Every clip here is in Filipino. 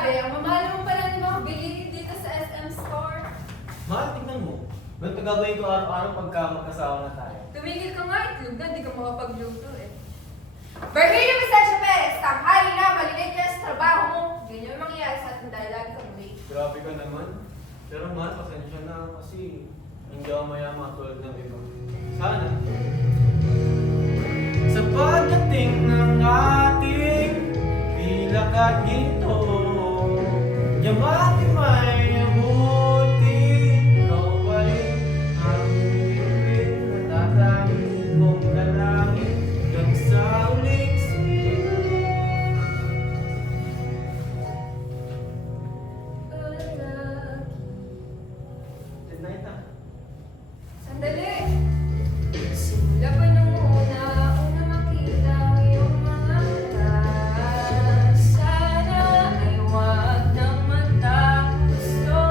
grabe. Ang mamahal mo pala ng mga bilihin dito sa SM Store. Mahal, tignan mo. Ganito gagawin ko araw-araw pagka magkasawa na tayo. Tumigil ka nga, itlog na, di ka makapagluto eh. Virgilio Vicencio Perez, tanghali na, malilit ka sa trabaho mo. Ganyan yung mangyayari sa atin dahil lagi kang late. Grabe ka naman. Pero mahal, pasensya na kasi hindi ako mayaman tulad ng iba. Sana. Sa pagdating ng ating pilak at ginto, yamati may abuti, ikaw pa rin ang bibig na tatangin mong dalangin hanggang sa uling Tonight na. Sandali! Simula pa nung una makita ang iyong mga mata. Sana ay huwag nang matapos to.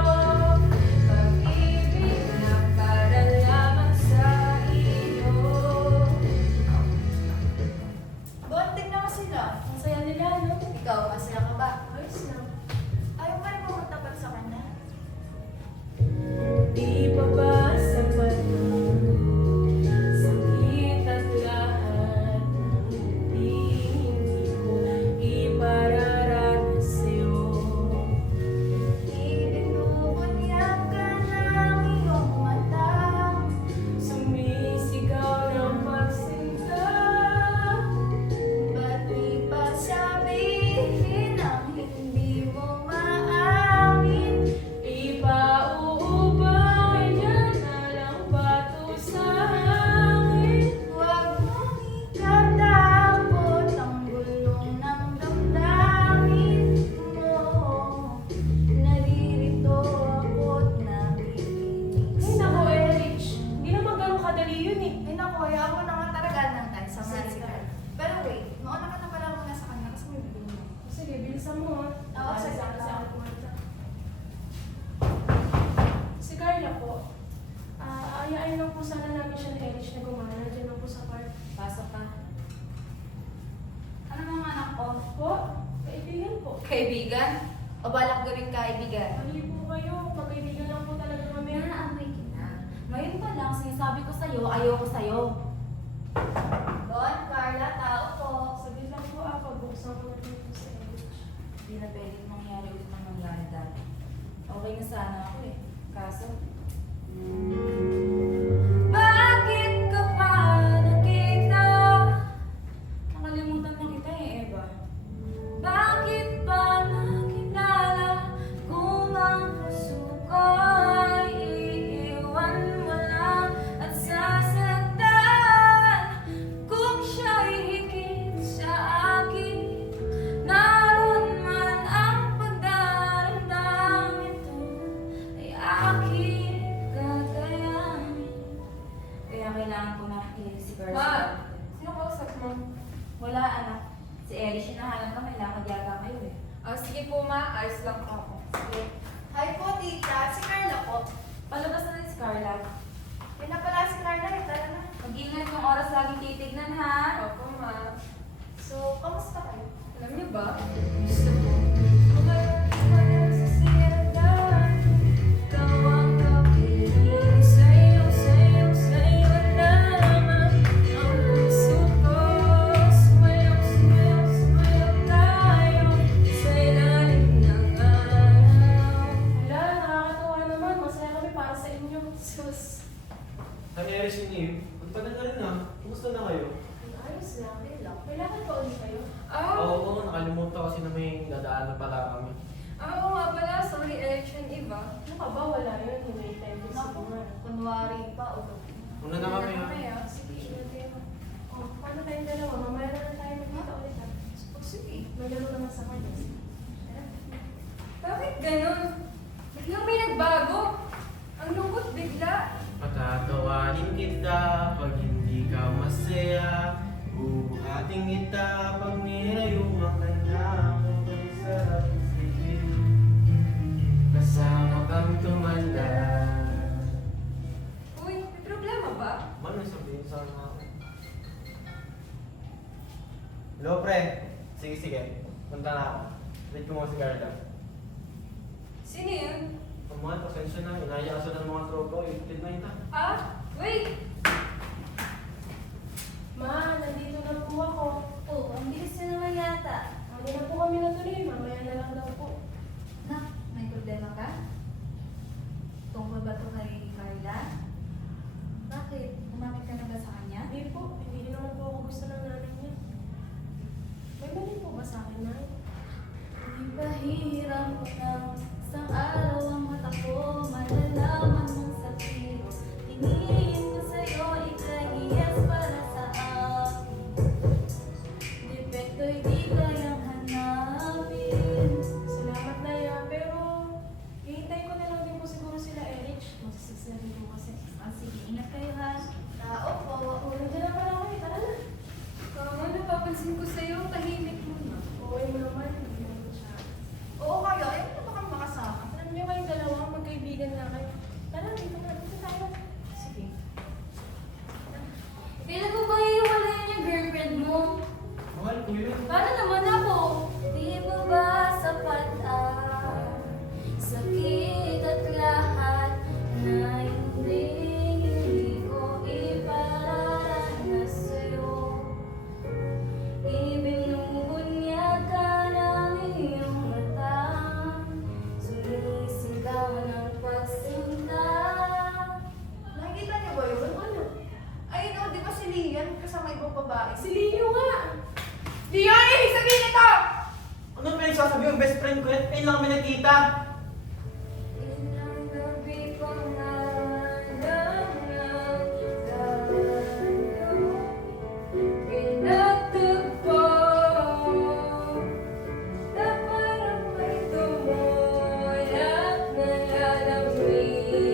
Pag-ibig na para lamang sa iyo. Bonting naman sila. Ang saya nila, no? Ikaw, masaya ka ba? Ayos lang. Ayaw ka rin pumunta pa sa kanya. Di pa ba sapat na sakit at lahat ng hindi ko ipararanas sa'yo? Ibinubunyag ka ng iyong mata. Sumisigaw ng pagsinta. Ba't di pa sabihin ang hindi mo maamin? Ipauubay niya na lang bato sa hangin. Huwag mong ikatakot ang gulong ng damdamin mo. Naririto ako't nakikinig Ay nako, sa'yo. Erich. Hindi naman ganun kadali yun eh. Ay naku, hayaan mo naman talaga ng tayo sa Mexican. Pero wait, mauna ka na pala muna sa kanya kasi may bibili mo. Sige, bilisan mo ha. Oo, Kasi sige, ako sige. ako kumanta. Si Carla po. Ayain lang po sana namin siya na Erich na gumana. Diyan lang po sa park. Pasok ka. Ano mga anak ko? Po, kaibigan po. Kaibigan? O balak gawing kaibigan? Mali po kayo. Magkaibigan lang po talaga kami. Naamoy kita. Ngayon pa lang, sinasabi ko sa'yo, ayoko sa'yo. Bon, Carla, tao po. Sabi lang po pag-buksan ko na dito si Erich. Hindi na pwedeng mangyari ulit ng nangyari dati. Okay na sana ako eh. Kaso... Bakit ka pa nakita? Nakalimutan na kita eh, Eva. Bakit pa nakilala kung ang puso ko ay iiwan mo lang at sasaktan? Kung siya'y higit sa akin, naroon man ang pagdaramdam ito ay aking kakayanin. Kaya kailangan ko nakikinig si Garcia. Ma, sino kausap mo? Wala anak. Si Ellie, sinahalan ka, may lakad yata kayo eh. Sige po ma, ayos lang po ako. Sige. Hi po, tita. Si Carla po. Palabas na rin si Carla. Yun na pala si Carla eh. Tara na. Mag-ingat yung oras laging titignan ha. Opo ma. So, kamusta kayo? Alam niyo ba? Gusto ko. Umalas sa siyadad. Ikaw ang kapiling. Sa'yo lamang ang puso ko. Sumayaw tayo sa ilalim ng araw. Wala, nakakatawa naman. Masaya kami para sa inyo. Sus. Kami Eris yun eh. Magtagal na rin ha. Kumusta na kayo? Ayos lang, lang. Kailangan pa ulit kayo? Oo, nakalimutan kasi na may dadaanan pala kami. Oo nga pala. Sorry, election Eva. Ano ka ba? Wala yun. May time to Naku, kunwari pa o Una na kami ha. Sige, ilagay mo. Oh, paano tayong dalawa? Mamaya na lang tayo magkita ulit ha. sige. May laro naman sa kanya. Bakit ganun? Biglang may nagbago. Ang lungkot bigla. Patatawanin kita pag hindi ka masaya. Bubuhating kita pag nirayuman ka na. May sarap isipin. Kasama kang tumanda. Uy, may problema ba? Mano sabihin sana ako. Hello pre. Sige. Punta na ako. Wait ko mo si Carla. Sino yun? Mahal, pasensya na. Inayaasan ng mga tropa. Good night ha. Ah? Wait! Ma, nandito na po ako. Oh, ang bilis na naman yata. Hindi na po kami natuloy. Mamaya na lang daw po. Nak, may problema ka? Tungkol ba ito kay Carla? Bakit? Umapit ka na ba sa kanya? Hindi po. Hindi naman po ako gusto ng nanay niya. May mali po ba sa akin, Nay? Di ba hirap lang isang araw ang mata ko, malalaman mong sa tiro. Tingin ko sa'yo, ika'y yes para sa akin. Depekto'y di kayang hanapin. Salamat na yan. Pero, hihintay ko na lang din po siguro sila Erich. Magsisis na rin po kasi. Ah, sige, ingat kayo ha. Tao po. Nandiyan na pala kayo. Tara na. Kama, napapansin ko sa'yo, tahimik mo na. Okay mo naman. Hindi naman siya. Oo kayo, ayaw mo ba kang makasama? Alam niyo kayong dalawa, magkaibigan na kayo. Tara, dito na. Dito tayo. Sige. Kailan ko ba iiwalayan yung girlfriend mo? Mahal, kuya. Para naman ako. Di mo ba sapat ang sakit at lahat na hindi ko iparanas sa'yo? Ibinubunyag ka ng iyong mata, sumisigaw ng pagsinta. Nakikita niyo ba yun? Ano? Ayun o, di ba si Lian kasama ibang babae? Si Leo nga. Lian, ibig sabihin nito! Ano pinagsasabi yung best friend ko? Ayun lang kami nagkita. Ilang gabi kong naramdaman tayo, pinagtagpo na parang may tumoy at nalalamigan,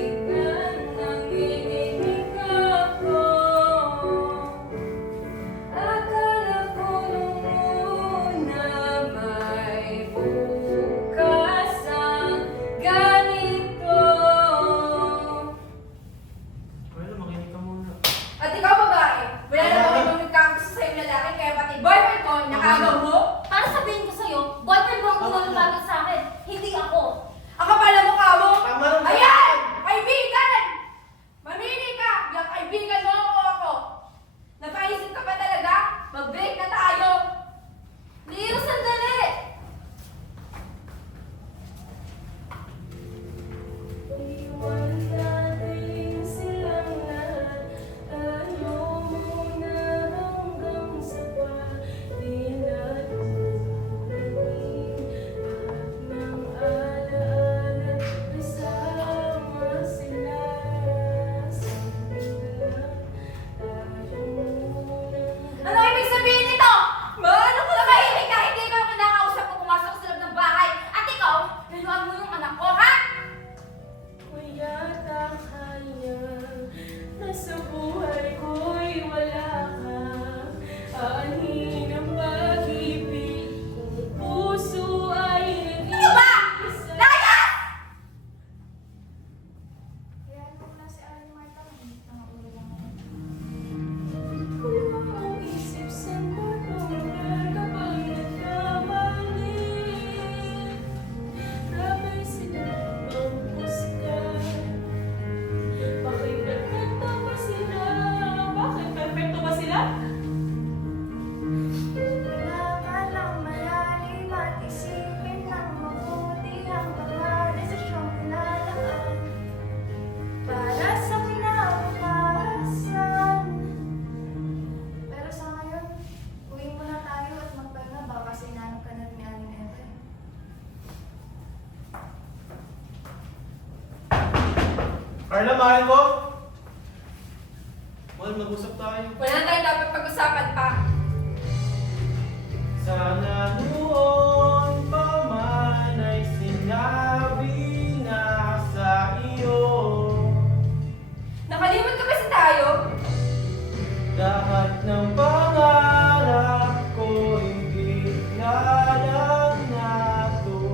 nanginginig ako. Akala ko nung una may bukas ang ganito. Kuya, makinig ka muna. At ikaw babae, wala na ba ibang nagkagusto sa'yo lalaki kaya pati boyfriend ko, nakagaw mo? Para sabihin ko sa'yo, boyfriend mo ang gusto lumapit sa akin, hindi ako. Ang kapal na mukha mo! Tama rin. Ayan! Kaibigan! Mamili ka! Yung kaibigan mo ako! Napaisip ka pa talaga? Mag-break na tayo! Leo, sandali! Iwan natin silang lahat. Tayo muna hanggang sa pati natin. At ng alaala, kasama sila sa kanila. Tayo muna. Ano ibig sabihin nito? Ano ko tumahimik ka? Hindi ka kinakausap ko pumasok sa loob ng bahay. At ikaw, laluan mo yung anak ko, ha? Kuya, kaya nasa buhay ko'y wala ka. Anin ang pag-ibig kung puso ay Ano ba? nag-iisa. Layas! Kaya ano na si Aling Marta, nangulo lang ako. Kulang ang isip sa kulungan kapag nagkamali. Rabay sila ang pusgan. Bakit perfecto ba sila? Bakit perfecto ba sila? Kailangan lang malalim at isipin ng mabuti ang mga desisyong pinalaan para sa kinabukasan. Pero sa ngayon, uwi muna tayo at magpahinga baka sinanong ka na rin ni Aling Eva. Carla, mahal ko. Mahal, mag-usap tayo. Wala na tayong dapat pag-usapan pa. Sana noon pa man ay sinabi na sa iyo Nakalimot ka ba sa tayo? lahat ng pangarap ko hindi lang natunaw.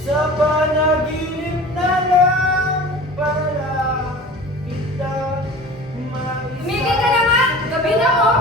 Sa panaginip na lang pala kita Tumigil ka na nga! Gabi na oh!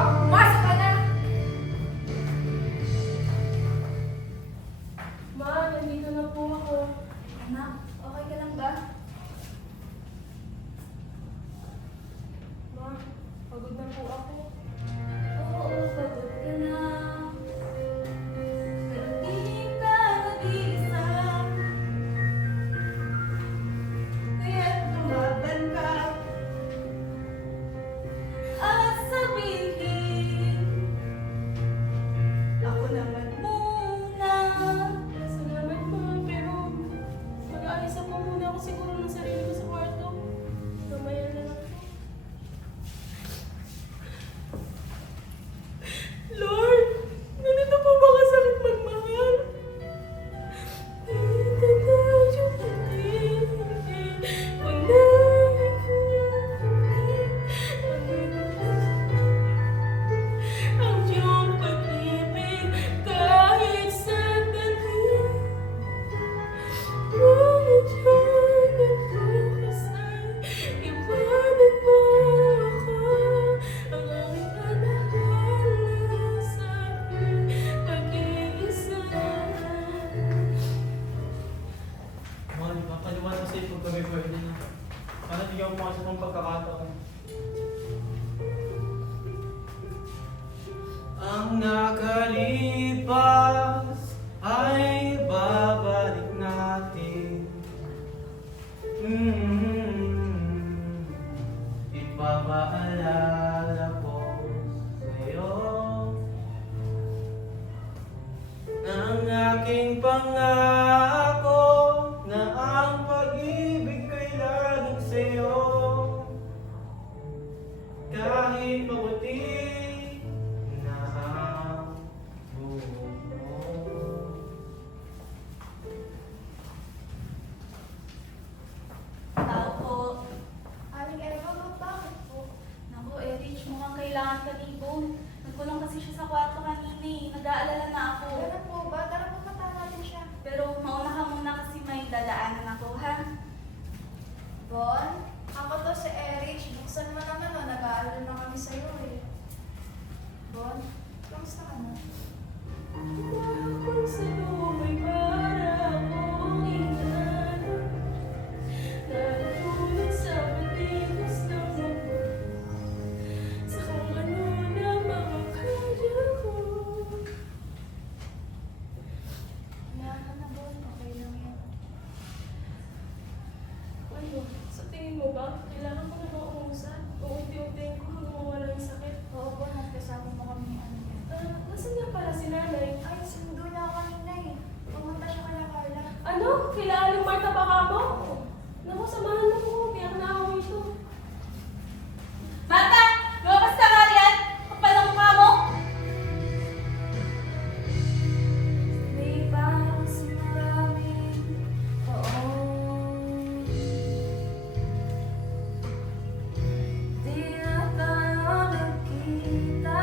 Ang nakalipas ay babalik natin. Ipapaalala ko sa'yo ang aking pangako na ang pag-ibig ko'y laging sa'yo. Kahit mabuti na ang buhok mo. Tao po. Aling Eva, bakit po? Naku, Erich, mukhang kailangan ka dito. Nagkulong kasi siya sa kwarto kanina eh. Nag-aalala na ako. Ganun po ba? Tara pumunta natin siya. Pero mauna ka muna kasi may dadaanan ako, ha? Bon, ako to si Erich. Buksan mo naman o, nag-aalala na kami sa'yo eh. Bon, kamusta ka na? Kung sa'yo may para akong inanap, natulog sa paligos ng mundo, sa kung ano na mga kaya ko. Kaya ka na, Bon. Okay lang yan. Ano, sa tingin mo ba, kailangan ko na ba umusad? O unti-unti ko hanggang mawala yung sakit? Oo, Bon. Nagkasama mo kami ano yan. Nasaan nga pala si nanay? Ay, sinundo na ako kanina eh. Pumunta siya kala Carla. Ano? Kailangan ng Marta baka mo? Naku, samahan mo ko. Kaya na ako ito. Marta! Lumabas ka nga riyan! Kapal ang mukha mo! Lipas maraming taon, di na tayo nagkita.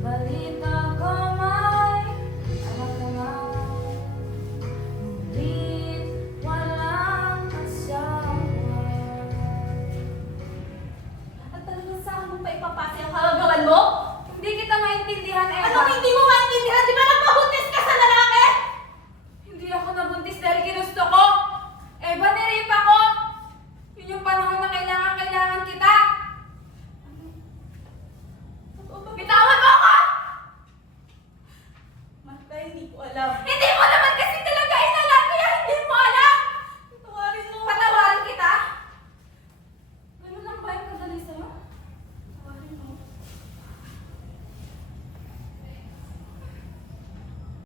Balita ko may anak ka na, ngunit walang asawa. At talagang saan mo pa ipapati ang kagagawan mo? Hindi kita maintindihan, Eva. Anong hindi mo maintindihan? Di ba nagpahuntis ka sa lalaki? Hindi ako nabuntis dahil ginusto ko. Eva, niripa ko. Yun yung panahon na kailangan kita. Bitawan mo ako! Marta, hindi ko alam. Hindi